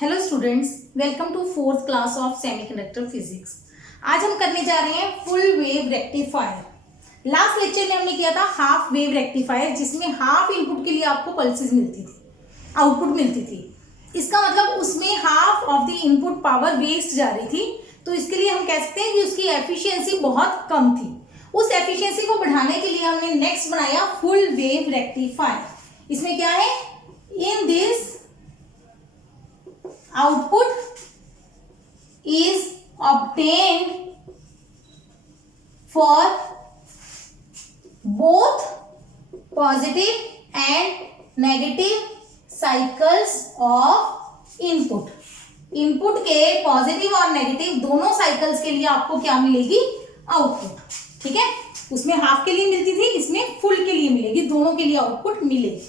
Hello students, welcome to fourth class of semiconductor physics. आज हम करने जा रहे हैं full wave rectifier. Last lecture में हमने किया था हाफ वेव रेक्टिफायर, जिसमें हाफ इनपुट के लिए आपको पल्सेस मिलती थी, आउटपुट मिलती थी। इसका मतलब उसमें half of the input power waste जा रही थी, तो इसके लिए हम कह सकते हैं कि उसकी एफिशिएंसी बहुत कम थी। उस एफिशिएंसी को बढ़ाने के लिए हमने नेक्स्ट बनाया फुल वेव रेक्टिफायर। इसमें क्या है, in this output is obtained for both positive and negative cycles of input। Input के पॉजिटिव और नेगेटिव दोनों साइकिल्स के लिए आपको क्या मिलेगी, आउटपुट। ठीक है, उसमें हाफ के लिए मिलती थी, इसमें फुल के लिए मिलेगी, दोनों के लिए आउटपुट मिलेगी।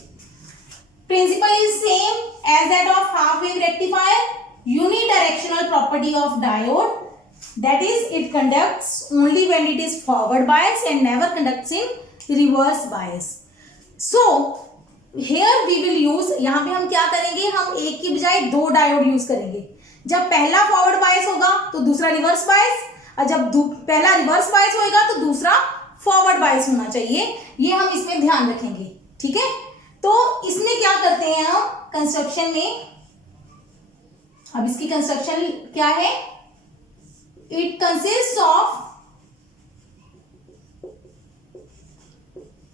Principle is same as that of half wave rectifier. Unidirectional property of diode, that is, it conducts only when it is forward bias and never conducts in reverse bias. So here we will use, यहाँ पे हम क्या करेंगे, हम एक की बजाय दो डायोड यूज करेंगे। जब पहला फॉरवर्ड बायस होगा तो दूसरा रिवर्स बायस, और जब पहला रिवर्स बायस होगा तो दूसरा फॉरवर्ड बायस होना चाहिए। ये हम इसमें ध्यान रखेंगे। ठीक है, तो इसमें क्या करते हैं हम कंस्ट्रक्शन में, अब इसकी कंस्ट्रक्शन क्या है, it consist of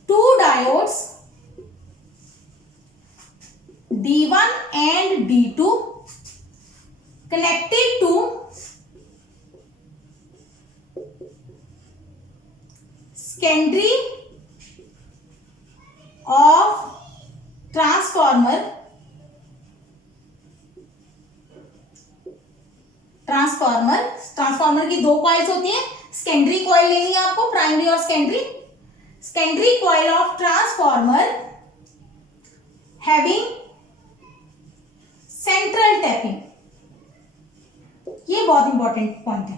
two diodes D1 and D2 connected to secondary of transformer की दो कॉइल्स होती हैं। सेकेंडरी कॉइल लेनी है आपको, प्राइमरी और secondary coil of transformer having central tapping. ये बहुत इंपॉर्टेंट पॉइंट है।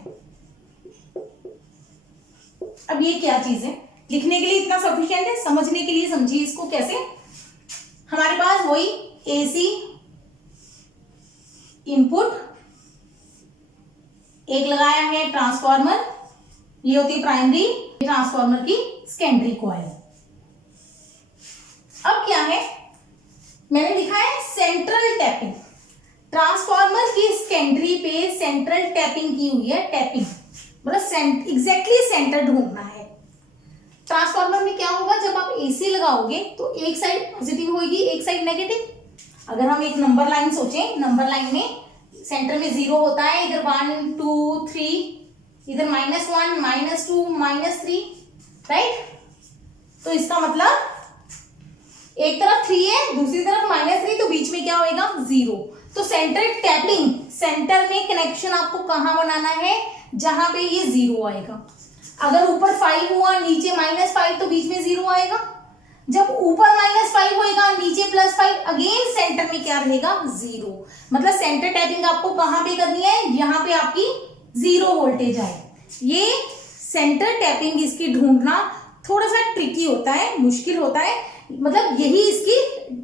अब ये क्या चीज है, लिखने के लिए इतना सफिशिएंट है, समझने के लिए समझिए इसको कैसे। हमारे पास वही एसी इनपुट, एक लगाया है ट्रांसफार्मर, ये होती है प्राइमरी, ट्रांसफार्मर की सेकेंडरी कॉइल। अब क्या है, मैंने लिखा है सेंट्रल टैपिंग। ट्रांसफार्मर की सेकेंडरी पे सेंट्रल टैपिंग की हुई है। टैपिंग मतलब एग्जैक्टली सेंटर ढूंढना है। ट्रांसफार्मर में क्या होगा, जब आप एसी लगाओगे तो एक साइड पॉजिटिव होगी, एक साइड नेगेटिव। अगर हम एक नंबर लाइन सोचें, नंबर लाइन में सेंटर में 0 होता है, इधर 1 2 3, इधर -1 -2 -3, राइट। तो इसका मतलब एक तरफ 3 है, दूसरी तरफ -3, तो बीच में क्या होएगा, 0। तो सेंटर टैपिंग, सेंटर में कनेक्शन आपको कहां बनाना है, जहां पे ये 0 आएगा। अगर ऊपर 5 हुआ, नीचे -5, तो बीच में 0 आएगा। जब ऊपर -5 होएगा, नीचे +5, अगेन सेंटर में क्या रहेगा, 0। मतलब सेंटर टैपिंग आपको कहां पे करनी है, यहां पे आपकी 0 वोल्टेज आए। ये सेंटर टैपिंग इसकी ढूंढना थोड़ा सा ट्रिकी होता है, मुश्किल होता है। मतलब यही इसकी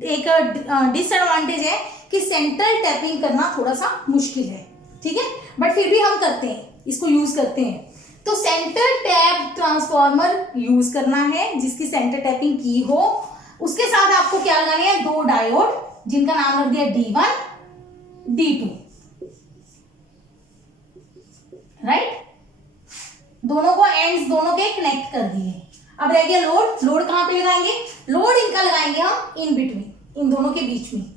एक डिसएडवांटेज है कि सेंट्रल टैपिंग करना थोड़ा सा मुश्किल है। ठीक है, बट फिर भी हम करते हैं, इसको यूज करते हैं। तो सेंटर टैप ट्रांसफार्मर यूज करना है जिसकी सेंटर टैपिंग की हो। उसके साथ आपको क्या लगाने हैं, दो डायोड, जिनका नाम रख दिया D1 D2, राइट। दोनों को एंड्स दोनों के कनेक्ट कर दिए। अब रह गया लोड। लोड कहां पे लगाएंगे, लोड इनका लगाएंगे हम इन बिटवीन, इन दोनों के बीच में,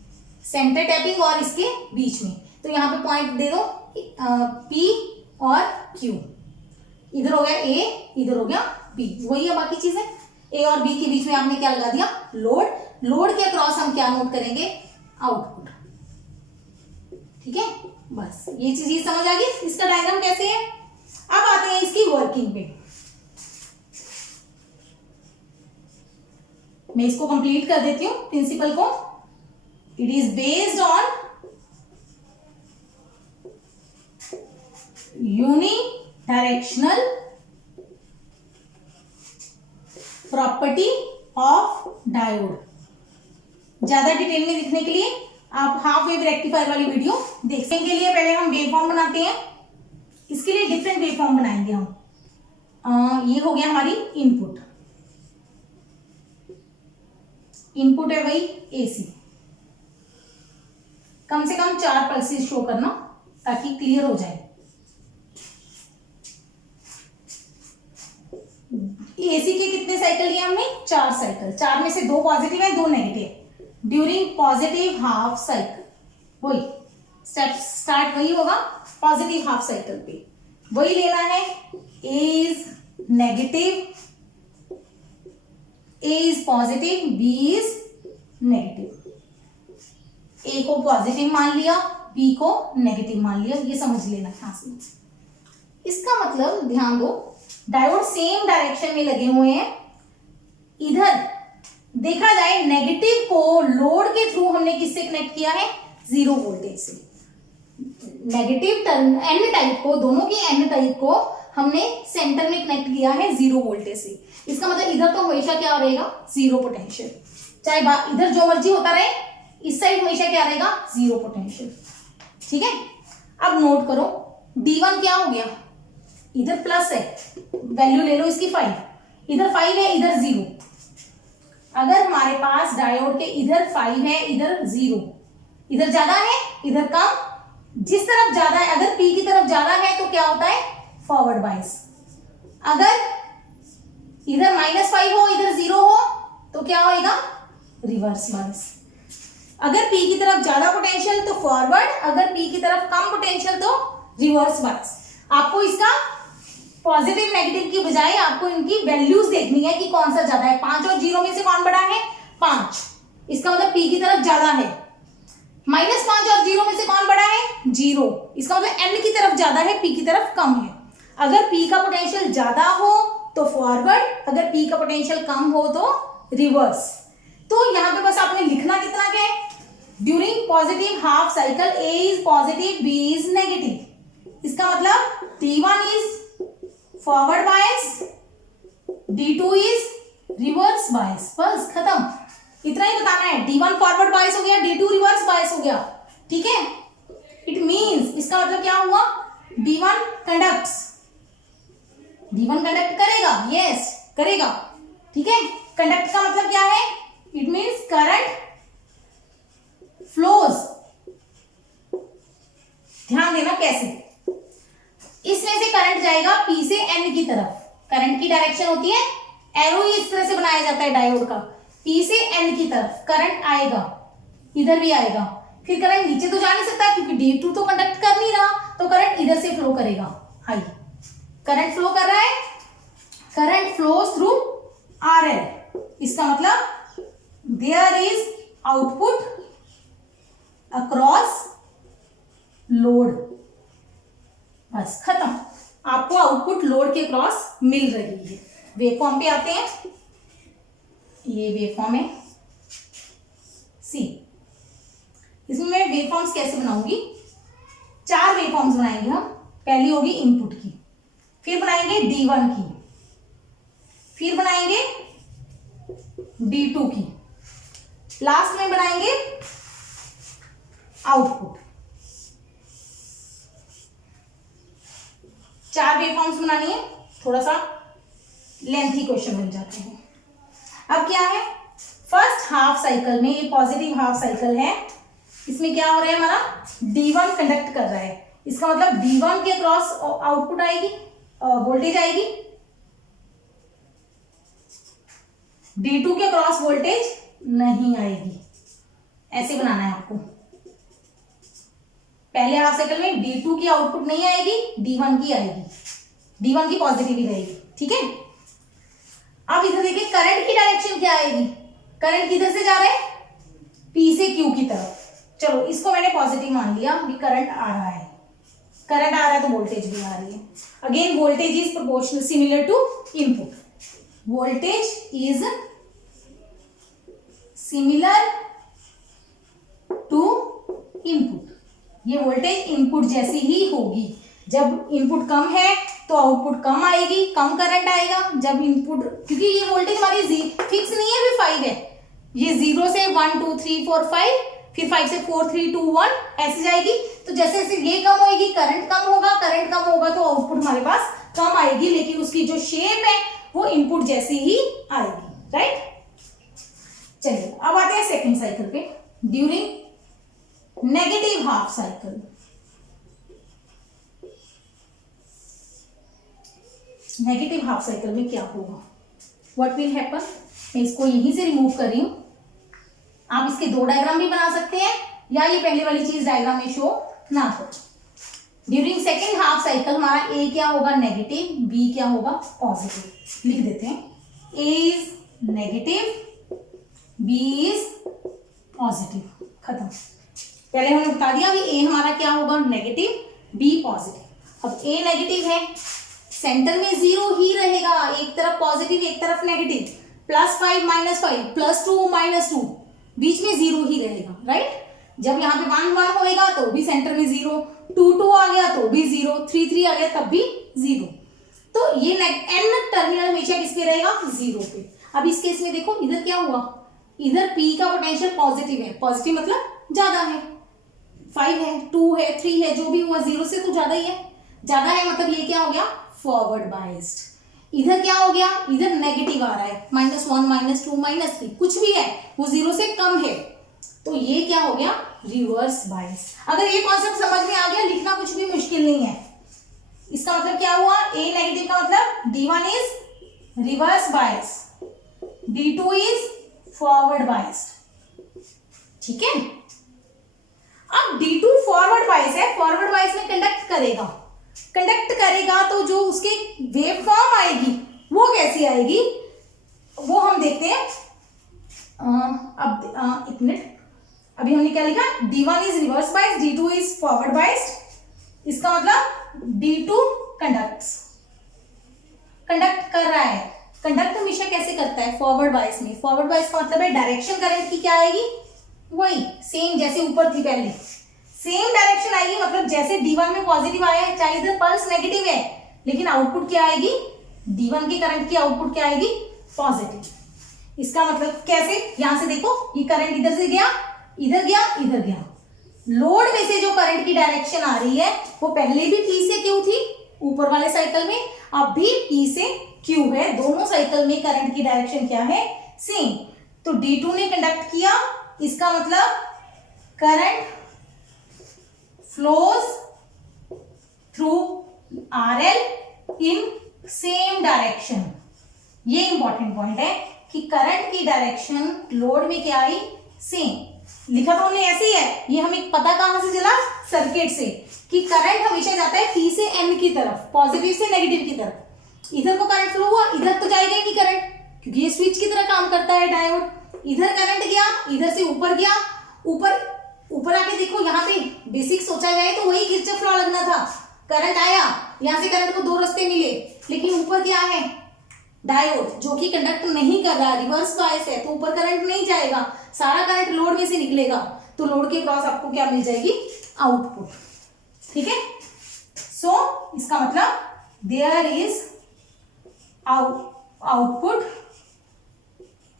सेंटर टैपिंग और इसके बीच में। तो यहां पे पॉइंट दे दो P और Q। इधर हो गया A, इधर हो गया B, वही है बाकी चीजें। A और B के बीच में आपने क्या लगा दिया, लोड। लोड के अक्रॉस हम क्या नोट करेंगे, आउटपुट। ठीक है, बस ये चीज ही समझ आ गई। इसका डायग्राम कैसे है। अब आते हैं इसकी वर्किंग पे। मैं इसको कंप्लीट कर देती हूं प्रिंसिपल को। It is based on unidirectional property of diode. ज्यादा डिटेल में लिखने के लिए आप हाफ वेव रेक्टिफायर वाली वीडियो देखने के लिए पहले हम वेव फॉर्म बनाते हैं। इसके लिए डिफरेंट वेव फॉर्म बनाएंगे हम। ये हो गया हमारी इनपुट, इनपुट है वही एसी। कम से कम 4 पल्सेस शो करना ताकि क्लियर हो जाए। एसी के कितने साइकिल लिए हमने? 4 साइकिल। 4 में से 2 पॉजिटिव है, 2 negative. During positive half cycle, वही स्टेप स्टार्ट वही होगा पॉजिटिव हाफ साइकिल पे, वही लेना है। A is negative, A is positive, B is negative. A को पॉजिटिव मान लिया, बी को नेगेटिव मान लिया, ये समझ लेना यहां से। इसका मतलब ध्यान दो, डायोड सेम डायरेक्शन में लगे हुए हैं। इधर देखा जाए नेगेटिव को लोड के थ्रू हमने किससे कनेक्ट किया है? 0 वोल्टेज से। नेगेटिव टर्न एन टाइप को, दोनों की एन टाइप को हमने सेंटर में कनेक्ट किया है 0 वोल्टेज से। इसका मतलब इधर तो हमेशा क्या रहेगा? 0 पोटेंशियल। चाहे इधर जो मर्जी होता रहे, इस साइड हमेशा क्या रहेगा? 0 पोटेंशियल। ठीक है, अब नोट करो D1 क्या हो गया? इधर प्लस है, वैल्यू ले लो इसकी 5, इधर 5 है, इधर 0। अगर हमारे पास डायोड के इधर 5 है, इधर 0, इधर ज्यादा है, इधर कम, जिस तरफ ज्यादा है, अगर P की तरफ ज्यादा है तो क्या होता है? Forward bias. अगर इधर -5 हो, इधर 0 हो तो क्या होएगा? Reverse bias. अगर P की तरफ ज्यादा पोटेंशियल तो फॉरवर्ड, अगर P की तरफ कम पोटेंशियल तो रिवर्स बायस। आपको इसका पॉजिटिव नेगेटिव की बजाय आपको इनकी वैल्यूज देखनी है कि कौन सा ज्यादा है। 5 और 0 में से कौन बड़ा है? 5। इसका मतलब P की तरफ ज्यादा है। -5 और 0 में से कौन बड़ा है? 0। इसका मतलब N की तरफ ज्यादा है, P की तरफ कम है। अगर P का पोटेंशियल ज्यादा हो तो फॉरवर्ड, अगर P का पोटेंशियल कम हो तो रिवर्स। तो यहां पे बस आपने लिखना कितना क्या है? During positive half cycle A is positive, B is negative. इसका मतलब D1 is forward bias, D2 is reverse bias. बस खत्म, इतना ही बताना है। D1 फॉरवर्ड बायस हो गया, D2 रिवर्स बायस हो गया। ठीक है, इट मींस इसका मतलब क्या हुआ? D1 कंडक्ट्स, D1 कंडक्ट करेगा, यस करेगा। ठीक है, कंडक्ट का मतलब क्या है? It means current flows. ध्यान देना कैसे, इसमें से करंट जाएगा P से N की तरफ। करंट की डायरेक्शन होती है, एरो ही इस तरह से बनाया जाता है डायोड का। P से N की तरफ करंट आएगा, इधर भी आएगा। फिर करंट नीचे तो जा नहीं सकता क्योंकि D2 तो कंडक्ट कर नहीं रहा, तो करंट इधर से फ्लो करेगा। हाई करंट फ्लो कर रहा है, करंट फ्लोज थ्रू RL। इसका मतलब there is output across load. बस खत्म, आपको आउटपुट लोड के क्रॉस मिल रही है। वेवफॉर्म पे आते हैं, ये वेवफॉर्म है सी। इसमें मैं वेवफॉर्म्स कैसे बनाऊंगी? 4 वेवफॉर्म्स बनाएंगे हम। पहली होगी इनपुट की, फिर बनाएंगे D1 की, फिर बनाएंगे D2 की, लास्ट में बनाएंगे आउटपुट। 4 वेवफॉर्म्स बनानी है, थोड़ा सा लेंथी क्वेश्चन बन जाते हैं। अब क्या है? फर्स्ट हाफ साइकिल में, ये पॉजिटिव हाफ साइकिल है, इसमें क्या हो रहा है? हमारा D1 कंडक्ट कर रहा है। इसका मतलब D1 के क्रॉस आउटपुट आएगी, वोल्टेज आएगी, D2 के क्रॉस वोल्टेज नहीं आएगी। ऐसे बनाना है आपको। पहले हाफ साइकिल में D2 की आउटपुट नहीं आएगी, D1 की आएगी, D1 की पॉजिटिव ही रहेगी। ठीक है, अब इधर देखिए करंट की डायरेक्शन क्या आएगी? करंट किधर से जा रहा है? P से Q की तरफ। चलो इसको मैंने पॉजिटिव मान लिया, भी करंट आ रहा है, करंट आ रहा है तो वोल्टेज भी आ रही है। Again voltage is proportional similar to input, voltage is similar to input. ये वोल्टेज इनपुट जैसी ही होगी। जब इनपुट कम है तो आउटपुट कम आएगी, कम करंट आएगा। जब इनपुट, क्योंकि ये वोल्टेज हमारी फिक्स नहीं है, भी 5 है, ये 0 से 1 2 3 4 5 फिर 5 से 4 3 2 1 ऐसे जाएगी। तो जैसे जैसे ये कम होएगी करंट कम होगा, करंट कम होगा तो आउटपुट हमारे पास कम आएगी, लेकिन उसकी जो शेप है वो इनपुट जैसी ही आएगी, राइट। चलिए अब आते हैं सेकंड साइकिल पे। During negative half cycle, negative half cycle में क्या होगा, व्हाट विल हैपन। मैं इसको यहीं से रिमूव कर रही हूं, आप इसके दो डायग्राम भी बना सकते हैं या ये पहले वाली चीज डायग्राम में शो ना हो। ड्यूरिंग सेकेंड हाफ साइकिल हमारा ए क्या होगा नेगेटिव, बी क्या होगा पॉजिटिव। लिख देते हैं A is negative, B is positive, खत्म। पहले हमने बता दिया कि ए हमारा क्या होगा नेगेटिव, बी पॉजिटिव। अब ए नेगेटिव है, सेंटर में 0 ही रहेगा, एक तरफ पॉजिटिव एक तरफ नेगेटिव, +5 -5 +2 -2, बीच में 0 ही रहेगा, राइट। जब यहाँ पे 1 1 होएगा तो भी सेंटर में 0, 2 2 आ गया तो भी 0, 3 3 आ गया तब भी 0। तो ये n टर्मिनल हमेशा किस पे रहेगा 0 पे। अब इस केस में देखो इधर क्या हुआ, इधर P का पोटेंशियल पॉजिटिव है, पॉजिटिव मतलब ज्यादा है, 5 है 2 है 3 है, जो भी हुआ 0 से तो ज्यादा ही है, ज्यादा है मतलब ये क्या हो गया फॉरवर्ड बाइस्ड। इधर क्या हो गया, इधर नेगेटिव आ रहा है, -1 -2 -3 कुछ भी है वो 0 से कम है, तो ये क्या हो गया रिवर्स बाइस। अगर ये कॉन्सेप्ट समझ में आ गया, लिखना कुछ भी मुश्किल नहीं है। इसका मतलब क्या हुआ, ए नेगेटिव का मतलब D1 is reverse bias, D2 is forward बाइस, ठीक है। अब D2 फॉरवर्ड बाइस है, फॉरवर्ड बाइस में कंडक्ट करेगा, कंडक्ट करेगा तो जो उसके वेव फॉर्म आएगी वो कैसी आएगी वो हम देखते हैं। अब एक मिनट, अभी हमने क्या लिखा, D1 is reverse bias, D2 is forward biased. इसका मतलब D2 कंडक्ट्स, कंडक्ट कर रहा है। कंडक्ट हमेशा कैसे करता है फॉरवर्ड बाइस में, फॉरवर्ड बाइस का मतलब है डायरेक्शन करंट की क्या आएगी वही सेम जैसे ऊपर थी पहले, सेम डायरेक्शन आएगी। मतलब जैसे D1 में पॉजिटिव आया है, चाहे इधर पल्स नेगेटिव है, लेकिन आउटपुट क्या आएगी, D1 के करंट की आउटपुट क्या आएगी पॉजिटिव। इसका मतलब कैसे, यहां से देखो ये करंट इधर से गया, इधर गया, इधर गया, लोड में से जो करंट की डायरेक्शन आ रही है वो पहले भी P से Q थी ऊपर वाले साइकिल में, अब भी P से Q है, दोनों साइकिल में करंट की डायरेक्शन क्या है सेम। तो D2 ने कंडक्ट किया, इसका मतलब current flows through RL in same direction। ये इंपॉर्टेंट पॉइंट है कि करंट की डायरेक्शन लोड में क्या आई सेम। लिखा तो हमने ऐसे ही है, ये हमें पता कहां से चला सर्किट से कि करंट हमेशा जाता है P से N की तरफ, पॉजिटिव से नेगेटिव की तरफ। इधर को करंट फ्लो हुआ, इधर तो जाएगा ही नहीं करंट, क्योंकि ये स्विच की तरह काम करता है डायोड। इधर करंट गया, इधर से ऊपर गया, ऊपर आके देखो यहाँ पे बेसिक सोचा जाए तो वही किरचॉफ लॉ लगना था। करंट आया, यहाँ से करंट को दो रास्ते मिले, लेकिन ऊपर क्या है डायोड जो कि कंडक्ट नहीं कर रहा, रिवर्स बायस है, तो ऊपर करंट नहीं जाएगा, सारा करंट लोड में से निकलेगा, तो लोड के क्रॉस आपको क्या मिल जाएगी आउटपुट, ठीक है। सो इसका मतलब there is output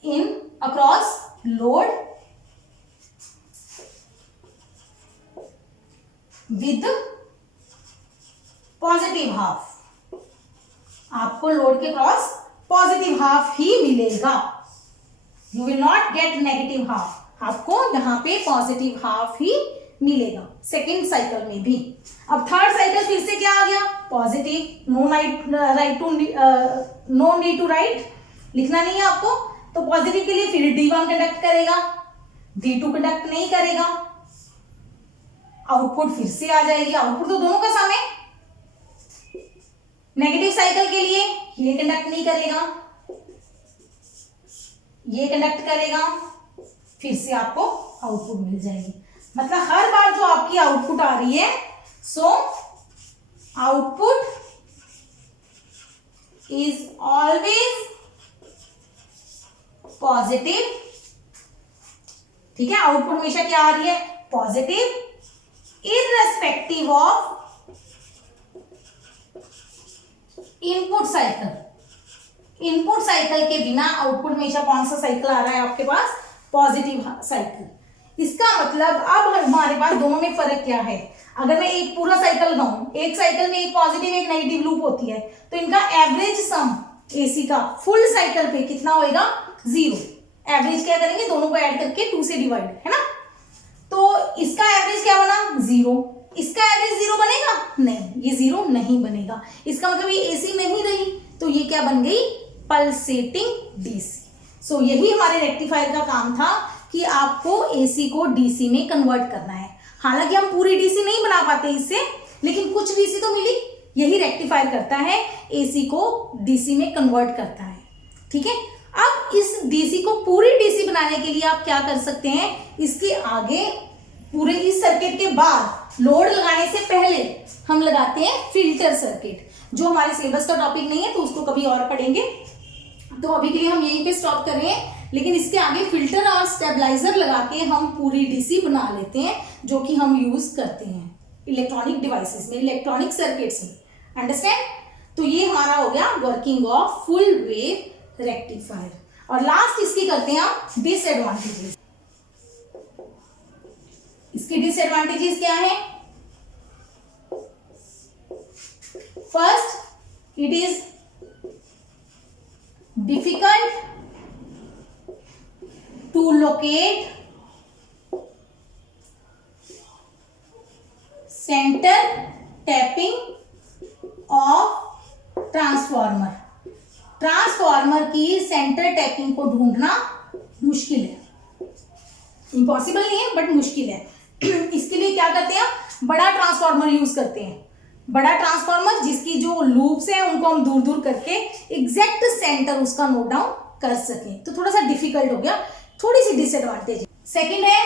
in across load with positive half. आपको लोड के क्रॉस पॉजिटिव हाफ ही मिलेगा, you will not get negative half, आपको यहाँ पे पॉजिटिव हाफ ही मिलेगा सेकेंड साइकिल में भी। अब थर्ड साइकिल फिर से क्या आ गया positive, no need to write, लिखना नहीं है आपको। तो पॉजिटिव के लिए फिर D1 कंडक्ट करेगा, D2 कंडक्ट नहीं करेगा, आउटपुट फिर से आ जाएगी, आउटपुट तो दोनों का सम है। नेगेटिव साइकिल के लिए ये कंडक्ट नहीं करेगा, ये कंडक्ट करेगा, फिर से आपको आउटपुट मिल जाएगी। मतलब हर बार जो आपकी आउटपुट आ रही है, so output is always positive, ठीक है। आउटपुट हमेशा क्या आ रही है positive, irrespective of input cycle. Input cycle के बिना आउटपुट हमेशा कौन सा साइकिल आ रहा है आपके पास पॉजिटिव साइकिल। इसका मतलब अब हमारे पास दोनों में फर्क क्या है, अगर मैं एक पूरा साइकिल लगाऊं, एक साइकिल में एक पॉजिटिव एक नेगेटिव लूप होती है, तो इनका एवरेज सम एसी का फुल साइकिल पे कितना होएगा, 0। एवरेज क्या करेंगे, दोनों को ऐड करके 2 से डिवाइड, है ना। तो इसका एवरेज क्या बना, 0। इसका एवरेज 0 बनेगा, नहीं, ये 0 नहीं बनेगा। इसका मतलब ये एसी नहीं रही, तो ये क्या बन गई, पल्सेटिंग डीसी। सो यही हमारे रेक्टिफायर का काम था कि आपको एसी को डीसी में कन्वर्ट करना है। हालांकि हम पूरी डीसी नहीं बना पाते इससे, लेकिन कुछ डीसी तो मिली। यही रेक्टिफायर करता है, एसी को डीसी में कन्वर्ट करता है, ठीक है। अब इस डीसी को पूरी डीसी बनाने के लिए आप क्या कर सकते हैं, इसके आगे पूरे इस सर्किट के बाद लोड लगाने से पहले हम लगाते हैं फिल्टर सर्किट, जो हमारे सिलेबस का टॉपिक नहीं है, तो उसको कभी और पढ़ेंगे। तो अभी के लिए हम यहीं पे स्टॉप कर रहे हैं, लेकिन इसके आगे फिल्टर और स्टेबलाइजर लगा के हम पूरी डीसी बना लेते हैं, जो कि हम यूज करते हैं इलेक्ट्रॉनिक डिवाइसेस में, इलेक्ट्रॉनिक सर्किट्स में। अंडरस्टैंड। तो ये हमारा हो गया working of full wave rectifier. और लास्ट इसकी करते हैं आप डिसएडवांटेजेस। इसकी डिसएडवांटेजेस क्या है, first, it is difficult to locate centre tapping of transformer. Transformer की सेंटर टैपिंग को ढूंढना मुश्किल है, इम्पॉसिबल नहीं है बट मुश्किल है। इसके लिए क्या करते हैं, बड़ा ट्रांसफॉर्मर यूज करते हैं। बड़ा ट्रांसफॉर्मर जिसकी जो लूप्स हैं उनको हम दूर दूर करके एग्जैक्ट सेंटर उसका नोट डाउन कर सकें, तो थोड़ा सा डिफिकल्ट हो गया, थोड़ी सी डिसएडवांटेज। सेकेंड है,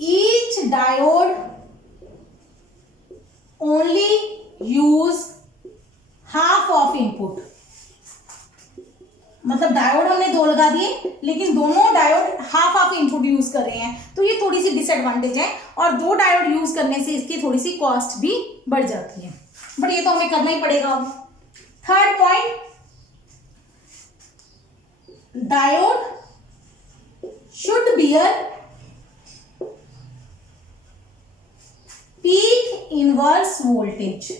each diode only use half of input. मतलब डायोड हमने 2 लगा दिए, लेकिन दोनों diode half of input use कर रहे हैं, तो ये थोड़ी सी डिसएडवांटेज है। और 2 डायोड यूज करने से इसकी थोड़ी सी कॉस्ट भी बढ़ जाती है, बट ये तो हमें करना ही पड़ेगा। अब third point, diode should bear peak inverse voltage.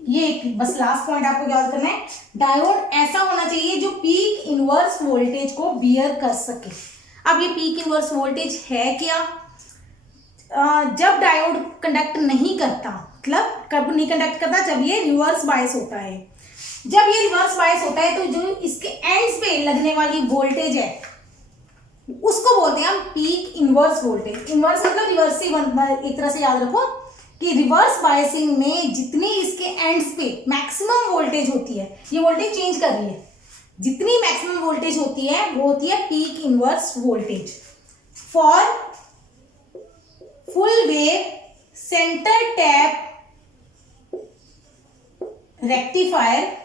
ये बस लास्ट पॉइंट आपको याद करना है, डायोड ऐसा होना चाहिए जो पीक इनवर्स वोल्टेज को बियर कर सके। अब ये पीक इनवर्स वोल्टेज है क्या, जब डायोड कंडक्ट नहीं करता, मतलब कब नहीं कंडक्ट करता, जब ये रिवर्स बायस होता है। जब ये रिवर्स बायस होता है तो जो इसके एंड्स पे लगने वाली वोल्टेज है उसको बोलते हैं हम पीक इनवर्स वोल्टेज। इनवर्स मतलब रिवर्सिव, एक तरह से याद रखो कि रिवर्स बायसिंग में जितनी इसके एंड्स पे मैक्सिमम वोल्टेज होती है, ये वोल्टेज चेंज कर रही है, जितनी मैक्सिमम वोल्टेज होती है वो होती है peak inverse voltage. For full wave centre tap rectifier,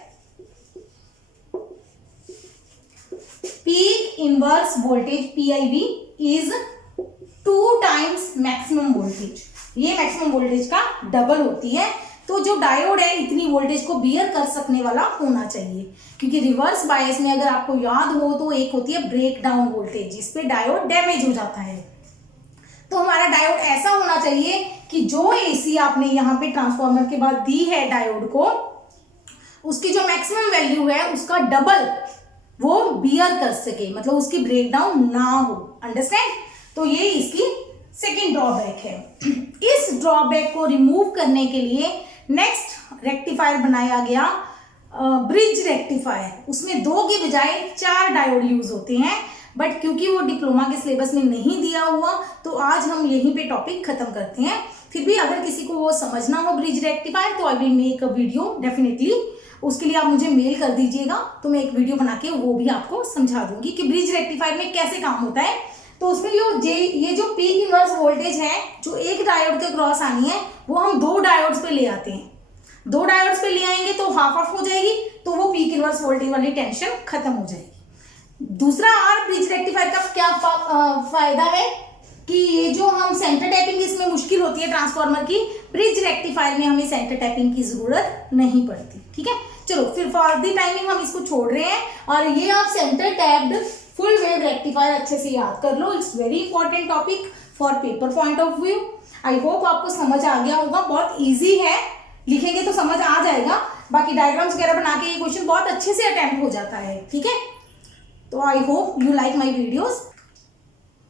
peak inverse voltage PIV is 2 times maximum voltage. ये मैक्सिमम वोल्टेज का डबल होती है। तो जो डायोड है इतनी वोल्टेज को बियर कर सकने वाला होना चाहिए, क्योंकि रिवर्स बायस में अगर आपको याद हो तो एक होती है ब्रेक डाउन वोल्टेज, जिसपे डायोड डैमेज हो जाता है। तो हमारा डायोड ऐसा होना चाहिए कि जो एसी आपने यहाँ पे ट्रांसफॉर्मर के बाद दी है डायोड को, उसकी जो मैक्सिमम वैल्यू है उसका डबल वो बियर कर सके, मतलब उसकी ब्रेकडाउन ना हो। अंडरस्टैंड। तो ये इसकी सेकेंड ड्रॉबैक है। इस ड्रॉबैक को रिमूव करने के लिए नेक्स्ट रेक्टिफायर बनाया गया ब्रिज रेक्टिफायर। उसमें 2 के बजाय 4 डायोड यूज होते हैं, बट क्योंकि वो डिप्लोमा के सिलेबस में नहीं दिया हुआ तो आज हम यहीं पे टॉपिक खत्म करते हैं। फिर भी अगर किसी को वो समझना हो ब्रिज रेक्टिफायर तो I will make a video definitely. उसके लिए आप मुझे मेल कर दीजिएगा तो मैं एक वीडियो बना के वो भी आपको समझा दूंगी कि ब्रिज रेक्टिफायर में कैसे काम होता है। तो उसमें ये जो पीक इनवर्स वोल्टेज है जो एक डायोड के क्रॉस आनी है वो हम 2 डायोड्स पे ले आते हैं। 2 डायोड्स पे ले आएंगे तो हाफ ऑफ हो जाएगी, तो वो पीक इनवर्स वोल्टेज वाली टेंशन खत्म हो जाएगी। दूसरा और ब्रिज रेक्टिफायर का क्या फायदा है कि ये जो हम सेंटर टैपिंग इसमें मुश्किल होती है ट्रांसफार्मर की, ब्रिज रेक्टिफायर में हमें सेंटर टैपिंग की जरूरत नहीं पड़ती। ठीक है, चलो फिर फॉर द टाइमिंग हम इसको छोड़ रहे हैं, और ये आप center tapped full wave rectifier अच्छे से याद कर लो। It's very important topic for paper point of view. I hope आपको समझ आ गया होगा, बहुत ईजी है, लिखेंगे तो समझ आ जाएगा। बाकी डायग्राम्स वगैरह बना के ये क्वेश्चन बहुत अच्छे से अटेम्प्ट हो जाता है, ठीक है। तो I hope you like my videos,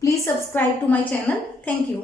please subscribe to my channel. Thank you.